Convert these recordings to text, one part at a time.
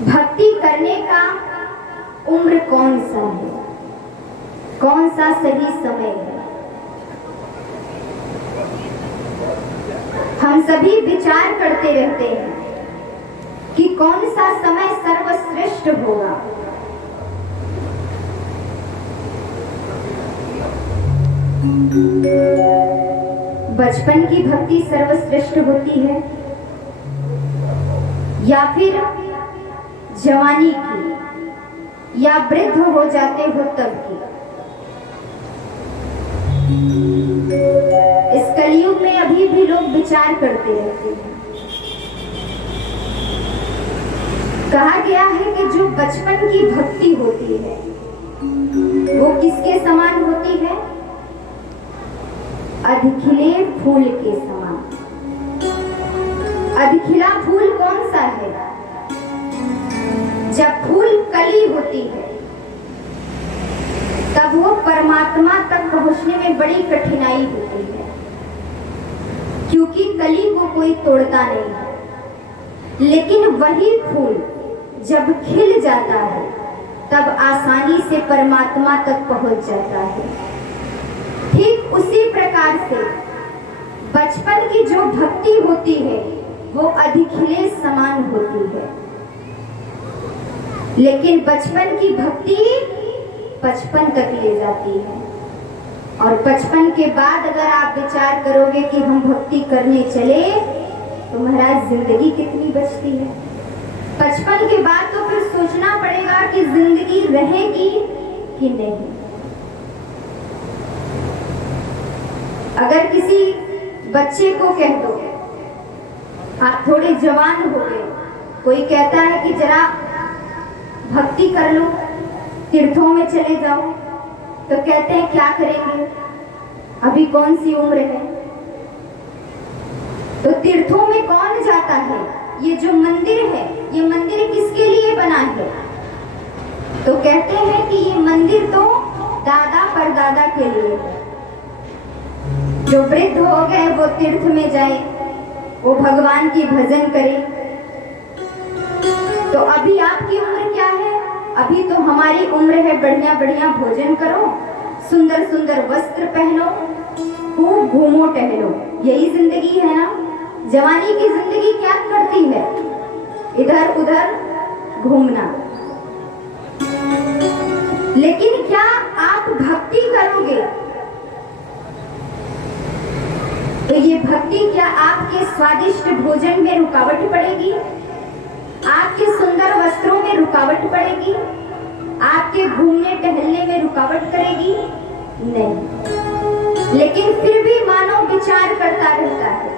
भक्ति करने का उम्र कौन सा है, कौन सा सही समय है। हम सभी विचार करते रहते हैं कि कौन सा समय सर्वश्रेष्ठ होगा। बचपन की भक्ति सर्वश्रेष्ठ होती है या फिर जवानी की, या वृद्ध हो जाते हो तब की। इस कलयुग में अभी भी लोग विचार करते रहते हैं। कहा गया है कि जो बचपन की भक्ति होती है वो किसके समान होती है? अधखिले फूल के समान। अधखिला फूल कौन सा है? जब फूल कली होती है तब वो परमात्मा तक पहुंचने में बड़ी कठिनाई होती है, क्योंकि कली को कोई तोड़ता नहीं है। लेकिन वही फूल जब खिल जाता है तब आसानी से परमात्मा तक पहुंच जाता है। ठीक उसी प्रकार से बचपन की जो भक्ति होती है वो अधखिले समान होती है, लेकिन बचपन की भक्ति 55 तक ले जाती है। और 55 के बाद अगर आप विचार करोगे कि हम भक्ति करने चले तो महाराज जिंदगी कितनी बचती है। 55 के बाद तो फिर सोचना पड़ेगा कि जिंदगी रहेगी कि नहीं। अगर किसी बच्चे को कह दो आप थोड़े जवान हो गए, कोई कहता है कि जरा भक्ति कर लो, तीर्थों में चले जाओ, तो कहते हैं क्या करेंगे, अभी कौन सी उम्र है। तो तीर्थों में कौन जाता है? ये जो मंदिर है, ये मंदिर किसके लिए बना है? तो कहते हैं कि ये मंदिर तो दादा परदादा के लिए है। जो वृद्ध हो गए वो तीर्थ में जाए, वो भगवान की भजन करे। तो अभी आपकी उम्र क्या है? अभी तो हमारी उम्र है बढ़िया बढ़िया भोजन करो, सुंदर सुंदर वस्त्र पहनो, खूब घूमो टहलो, यही जिंदगी है ना। जवानी की जिंदगी क्या करती है? इधर उधर घूमना। लेकिन क्या आप भक्ति करोगे तो ये भक्ति क्या आपके स्वादिष्ट भोजन में रुकावट पड़ेगी? आपके सुंदर वस्त्रों में रुकावट पड़ेगी? आपके घूमने टहलने में रुकावट करेगी? नहीं। लेकिन फिर भी मानव विचार करता रहता है।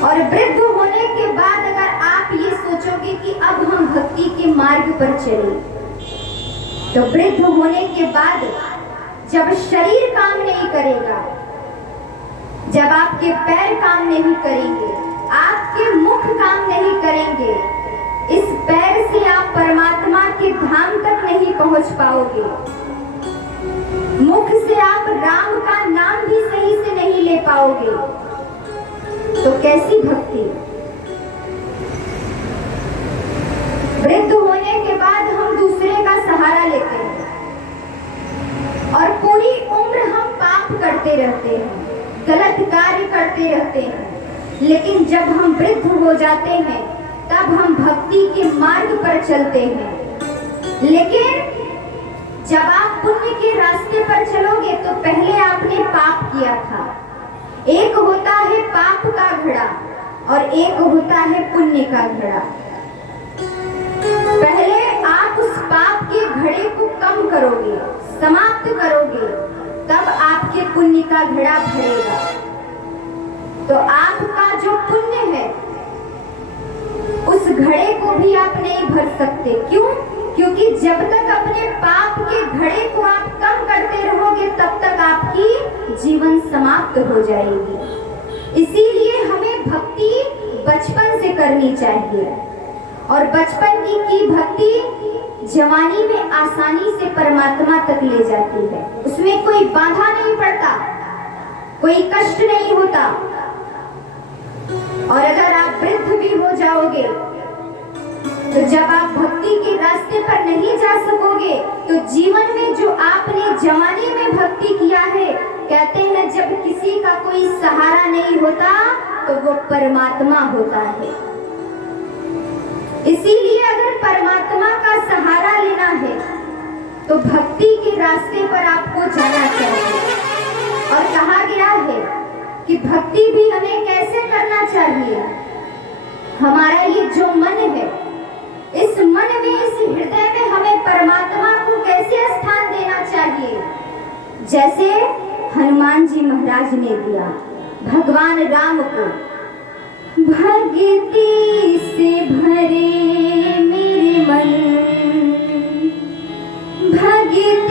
और वृद्ध होने के बाद अगर आप ये सोचोगे कि अब हम भक्ति के मार्ग पर चले, तो वृद्ध होने के बाद जब शरीर काम नहीं करेगा, जब आपके पैर काम नहीं करेंगे, आपके मुख काम नहीं करेंगे, इस पैर से आप परमात्मा के धाम तक नहीं पहुंच पाओगे, मुख से आप राम का नाम भी सही से नहीं ले पाओगे, तो कैसी भक्ति? वृद्ध होने के बाद हम दूसरे का सहारा लेते हैं और पूरी उम्र हम पाप करते रहते हैं, गलत कार्य करते रहते हैं। लेकिन जब हम वृद्ध हो जाते हैं तब हम भक्ति के मार्ग पर चलते हैं। लेकिन जब आप पुण्य के रास्ते पर चलोगे तो पहले आपने पाप किया था। एक होता है पाप का घड़ा और एक होता है पुण्य का घड़ा। पहले आप उस पाप के घड़े को कम करोगे, समाप्त करोगे, तब आपके पुण्य का घड़ा भरेगा। तो आपका जो पुण्य है उस घड़े को भी आप नहीं भर सकते। क्यों? क्योंकि जब तक अपने पाप के घड़े को आप कम करते रहोगे तब तक आपकी जीवन समाप्त हो जाएगी। इसीलिए हमें भक्ति बचपन से करनी चाहिए और बचपन की भक्ति जवानी में आसानी से परमात्मा तक ले जाती है। उसमें कोई बाधा नहीं पड़ता, कोई कष्ट नहीं होता। और अगर आप वृद्ध भी हो जाओगे तो जब आप भक्ति के रास्ते पर नहीं जा सकोगे तो जीवन में जो आपने जमाने में भक्ति किया है, कहते हैं जब किसी का कोई सहारा नहीं होता तो वो परमात्मा होता है। इसीलिए अगर परमात्मा का सहारा लेना है तो भक्ति के रास्ते पर आपको जाना चाहिए। और कहा गया है कि भक्ति भी हमें कैसे करना चाहिए। हमारा ये जो मन है, इस मन में, इस हृदय में हमें परमात्मा को कैसे स्थान देना चाहिए, जैसे हनुमान जी महाराज ने दिया भगवान राम को। भक्ति से भरे मेरे मन, भक्ति